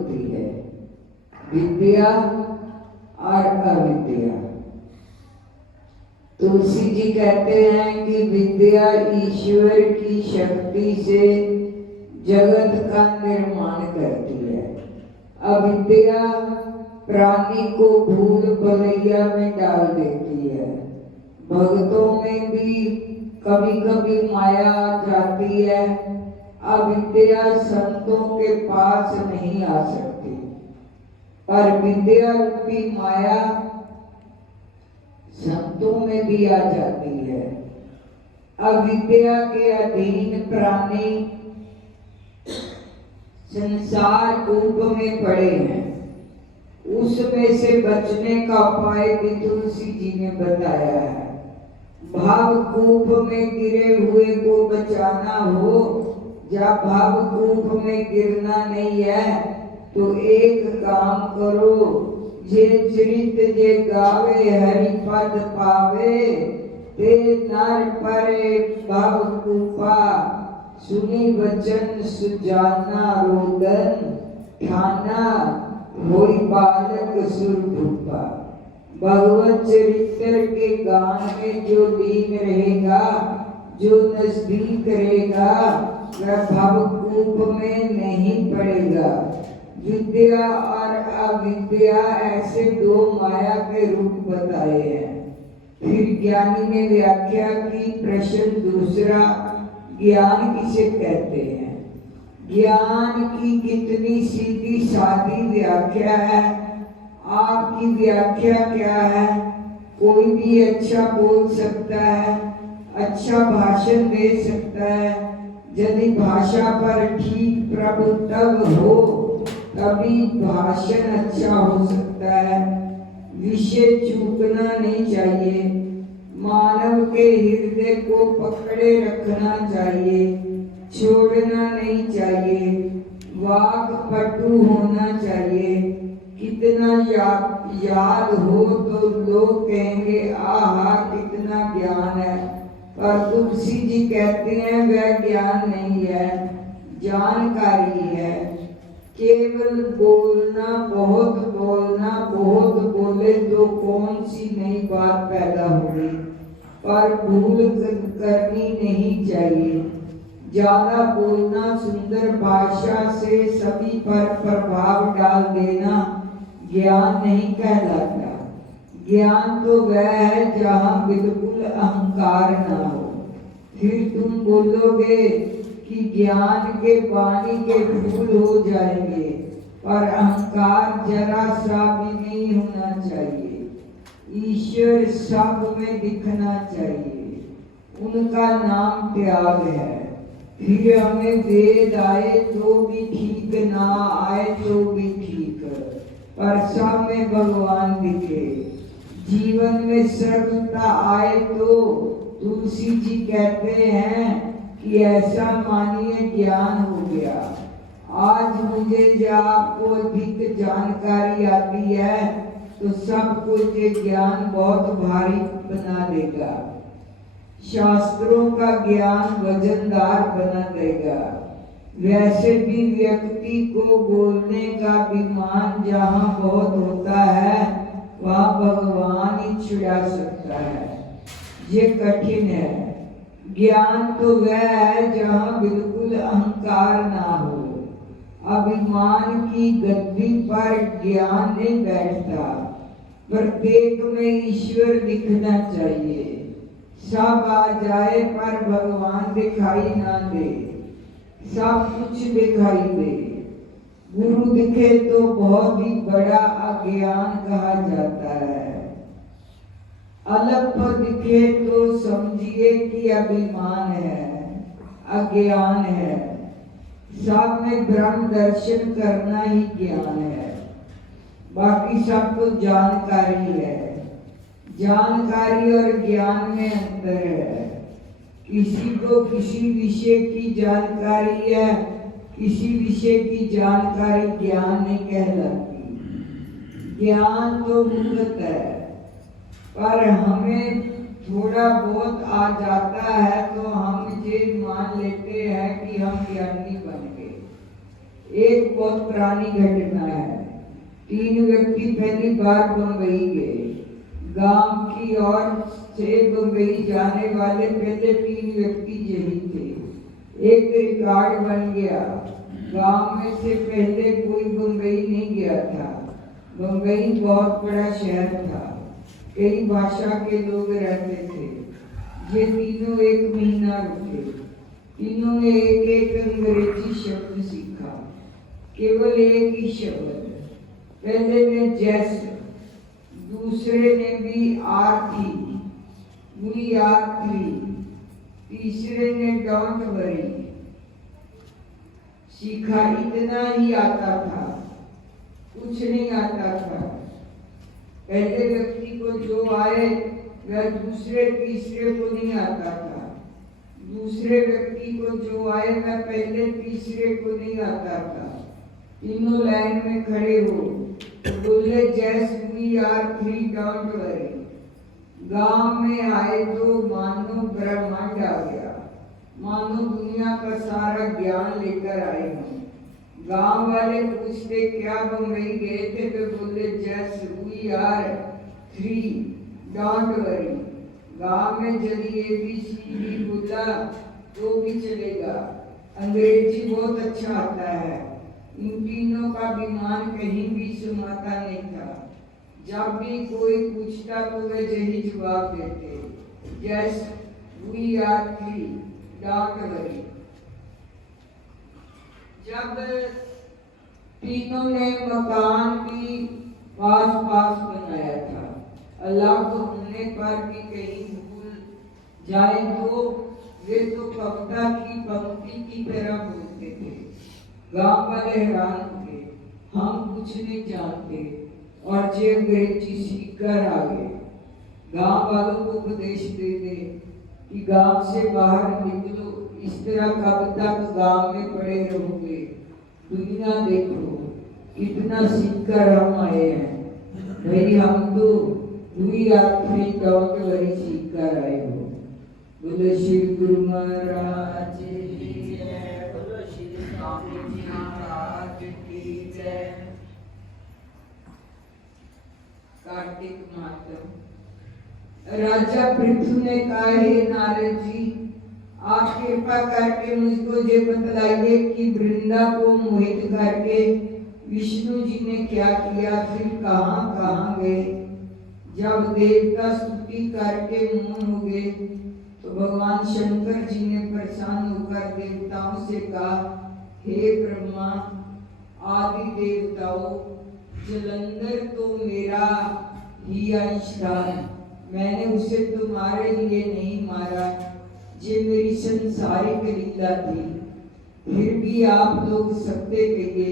होती है, विद्या और अविद्या। तुलसी जी कहते हैं कि विद्या ईश्वर की शक्ति से जगत का निर्माण करती है, अविद्या प्राणी को भूल भुलैया में डाल देती है। भक्तों में भी कभी कभी माया जाती है, अविद्या संतों के पास नहीं आ सकती, पर विद्या रूपी माया संतों में भी आ जाती है। अविद्या के अधीन प्राणी संसार कूप में पड़े हैं, उसमें से बचने का उपाय भी तुलसी जी ने बताया है। भाव कूप में गिरे हुए को बचाना हो, या भाव कूप में गिरना नहीं है, तो एक काम करो, जे चरित जे गावे हरि पद पावे, ते नर परे भाव कूपा, सुनी वचन सुजाना रोदन, ठाना होई बालक सुरभूपा। भगवत चरित्र के गान में जो लीन रहेगा, जो नजदीक रहेगा, वह भवकूप में नहीं पड़ेगा। विद्या और अविद्या ऐसे दो माया के रूप बताए हैं। फिर ज्ञानी ने व्याख्या की, प्रश्न दूसरा, ज्ञान किसे कहते हैं? ज्ञान की कितनी सीधी सादी व्याख्या है। आपकी व्याख्या क्या है? कोई भी अच्छा बोल सकता है, अच्छा भाषण दे सकता है। यदि भाषा पर ठीक प्रभुत्व हो तभी भाषण अच्छा हो सकता है। विषय चूकना नहीं चाहिए, मानव के हृदय को पकड़े रखना चाहिए, छोड़ना नहीं चाहिए, वाक पटु होना चाहिए। कितना याद हो तो लोग कहेंगे आहा कितना ज्ञान है, पर तुलसी जी कहते हैं वह ज्ञान नहीं है, जानकारी है। केवल बोलना, बहुत बोले तो कौन सी नई बात पैदा होगी, पर भूल करनी नहीं चाहिए। ज्यादा बोलना, सुंदर भाषा से सभी पर प्रभाव डाल देना ज्ञान नहीं कहलाता। ज्ञान तो वह है जहाँ बिल्कुल अहंकार ना हो। फिर तुम बोलोगे कि ज्ञान के पानी के फूल हो जाएंगे, पर अहंकार जरा सा भी नहीं होना चाहिए। ईश्वर सब में दिखना चाहिए, उनका नाम त्याग है। फिर हमें वेद आए तो भी ठीक, ना आए तो भी ठीक, पर सब में भगवान दिखे। जीवन में सरलता आए तो तुलसी जी कहते हैं कि ऐसा मानिए ज्ञान हो गया। आज मुझे या आपको अधिक जानकारी आती है तो सब कुछ ये ज्ञान बहुत भारी बना देगा। शास्त्रों का ज्ञान वजनदार बना देगा। वैसे भी व्यक्ति को बोलने का विमान जहाँ बहुत होता है वहाँ भगवान ही छुड़ा सकता है। ये कठिन है। ज्ञान तो वह है जहाँ बिल्कुल अहंकार ना हो। अभिमान की गद्दी पर ज्ञान नहीं बैठता। प्रत्येक में ईश्वर दिखना चाहिए। सब आ जाए पर भगवान दिखाई ना दे, सब कुछ दिखाई दे। गुरु दिखे तो बहुत ही बड़ा अज्ञान कहा जाता है। अलग पर दिखे तो समझिए कि अभिमान है, अज्ञान है। सब में ब्रह्म दर्शन करना ही ज्ञान है। बाकी सब तो जानकारी है। जानकारी और ज्ञान में अंतर है। किसी को किसी विषय की जानकारी है, किसी विषय की जानकारी ज्ञान नहीं कहलाती। ज्ञान तो मुक्त है, पर हमें थोड़ा बहुत आ जाता है तो हम ये मान लेते हैं कि हम ज्ञानी बन गए। एक बहुत पुरानी घटना है। 3 व्यक्ति पहली बार बम्बई गए। गांव की ओर से बम्बई जाने वाले पहले 3 व्यक्ति यही थे। एक रिकॉर्ड बन गया। गांव में से पहले कोई बम्बई नहीं गया था। बम्बई बहुत बड़ा शहर था, कई भाषा के लोग रहते थे। ये तीनों 1 महीना रुके। तीनों ने एक एक अंग्रेजी शब्द सीखा, केवल एक ही शब्द। पहले ने जैस, दूसरे ने भी आर थी, वी आर थ्री, तीसरे ने डोंट वरी सीखा। इतना ही आता था, कुछ नहीं आता था। पहले व्यक्ति को जो आए वह दूसरे तीसरे को नहीं आता था। दूसरे व्यक्ति को जो आए वह पहले तीसरे को नहीं आता था। तीनों लाइन में खड़े हो, बोले yes we are three don't worry. गांव में आए तो मानो ब्रह्मांड आ गया, मानो दुनिया का सारा ज्ञान लेकर आए हम। गांव वाले पूछते क्या बम्बई गए थे, तो बोले yes we are three don't worry. गांव में यदि ABCD बोला तो भी चलेगा, अंग्रेजी बहुत अच्छा आता है। इन तीनों का विमान कहीं भी समाता नहीं था। जब भी कोई पूछता तो वे यही जवाब देते, yes we are three don't worry. जब तीनों ने मकान भी पास पास बनाया था, अलग होने पर भी कहीं भूल जाए तो वे तो कविता की पंक्ति की तरह बोलते थे। गांव वाले हैरान थे, हम कुछ नहीं जानते और जे अंग्रेजी सीख कर आ गए। गांव वालों को उपदेश दे दे कि गांव से बाहर निकलो, इस तरह कब तक गांव में पड़े रहोगे। दुनिया देखो कितना सीख कर हम आए हैं। भाई हम तो we are three don't worry सीख कर आए हो। बोले श्री गुरु महाराज की जय, बोलो श्री स्वामी जी महाराज की जय। कार्तिक मातम। राजा पृथु ने कहा, हे नारद जी, आप कृपा करके मुझको ये बतलाइए कि वृंदा को मोहित करके विष्णु जी ने क्या किया, फिर कहाँ कहाँ गए। जब देवता स्तुति करके मौन हो गए तो भगवान शंकर जी ने परेशान होकर देवताओं से कहा, हे ब्रह्मा आदि देवताओं, जलंधर तो मेरा ही अंश था, मैंने उसे तुम्हारे लिए नहीं मारा, ये मेरी संसारिक लीला थी। फिर भी आप लोग सत्य कहिए,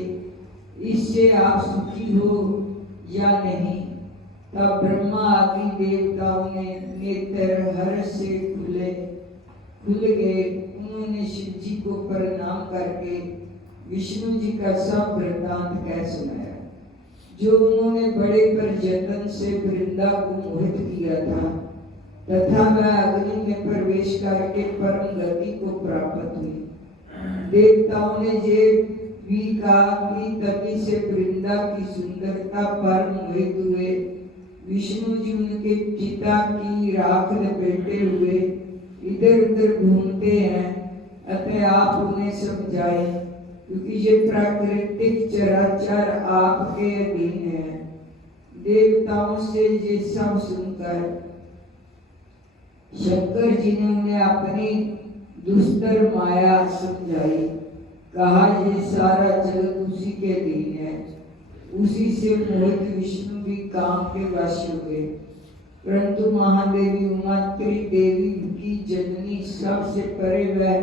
इससे आप सुखी हो या नहीं। तब ब्रह्मा आदि देवताओं ने नेत्र हर्ष से खुल गए। उन्होंने शिव जी को प्रणाम करके विष्णु जी का सब वृत्तांत कह सुनाया, जो उन्होंने बड़े प्रयत्न से वृंदा को मोहित किया था, तथा वह अग्नि में प्रवेश करके परम गति को प्राप्त हुई। देवताओं ने ये भी कहा कि तभी से वृंदा की सुंदरता पर मोहित हुए। विष्णु जी उनके चिता की राख लपेटे हुए इधर उधर घूमते हैं, अतः आप उन्हें समझाएं, क्योंकि ये प्राकृतिक चराचर आपके अधीन है। देवताओं से ये सब सुनकर शंकर जी ने उन्हें अपनी दुस्तर माया समझाई। कहा, ये सारा जगत उसी के अधीन है। उसी से मोहित विष्णु भी काम के वश हुए, परंतु महादेवी उमा त्रिदेवी की जननी सबसे परे वह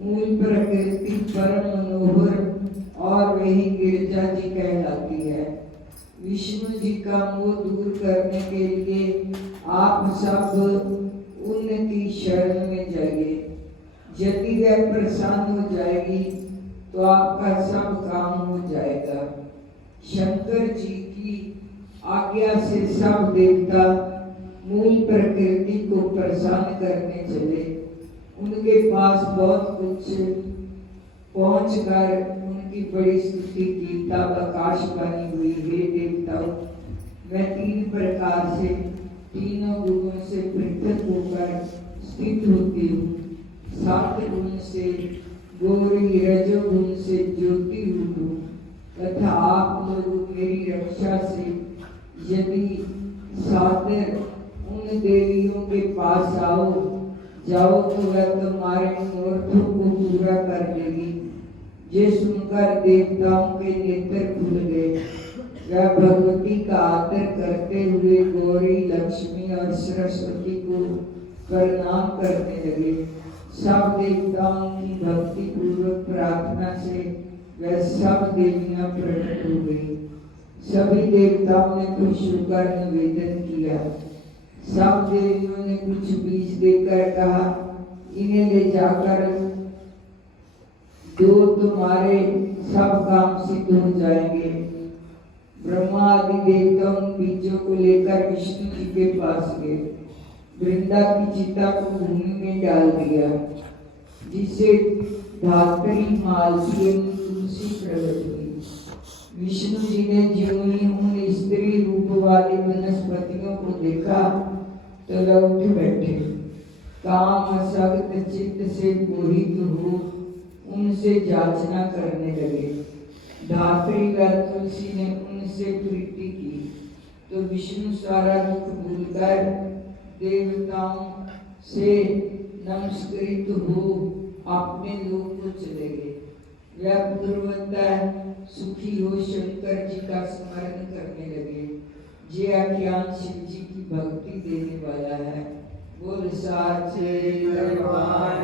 मूल प्रकृति परम मनोहर और वही गिरजा जी कहलाती है। विष्णु जी का मोह दूर करने के लिए आप सब उनकी शरण में जाइए। यदि वह प्रसन्न हो जाएगी तो आपका सब काम हो जाएगा। शंकर जी की आज्ञा से सब देवता मूल प्रकृति को प्रसन्न करने चले। उनके पास बहुत कुछ पहुंचकर उनकी बड़ी स्तुति की। तब आकाशवाणी हुई, हे देवताओं, मैं तीन प्रकार से तीनों गुणों से पृथक होकर स्थित होती हूँ। सात गुण से गौरी, रजोगुण से ज्योति हूँ, तथा आप लोग मेरी रक्षा से यदि सादर उन देवियों के पास जाओ तो वह तुम्हारे मनोरथों को पूरा कर देगी। ये सुनकर देवताओं के नेत्र खुल गए। वह भगवती का आदर करते हुए गौरी, लक्ष्मी और सरस्वती को प्रणाम करने लगे। सब देवताओं की भक्ति पूर्वक प्रार्थना से वह सब देवियां प्रकट हो गई। सभी देवताओं ने खुश होकर निवेदन किया। सब देवियों ने कुछ बीज देकर कहा, इन्हें ले जाकर दो, तुम्हारे सब काम सिद्ध हो जाएंगे। ब्रह्मा आदि देवता उन बीजों को लेकर विष्णु जी के पास गए। वृंदा की चिता को भूमि में डाल दिया, जिसे धात्री, मालती एवं तुलसी प्रकट हुई। विष्णु जी ने ज्यों ही उन स्त्री रूप वाली वनस्पतियों को देखा तो वे उठ बैठे। काम असक्त चित्त से मोहित हो उनसे याचना करने लगे। धात्री व तुलसी ने उनसे प्रीति की तो विष्णु सारा दुख भूलकर देवताओं से नमस्कृत हो अपने लोक को चले गए। वह पूर्वतः सुखी हो शंकर जी का स्मरण करने लगे। ये आख्यान शिव जी की भक्ति देने वाला है। बोल साचे दरबार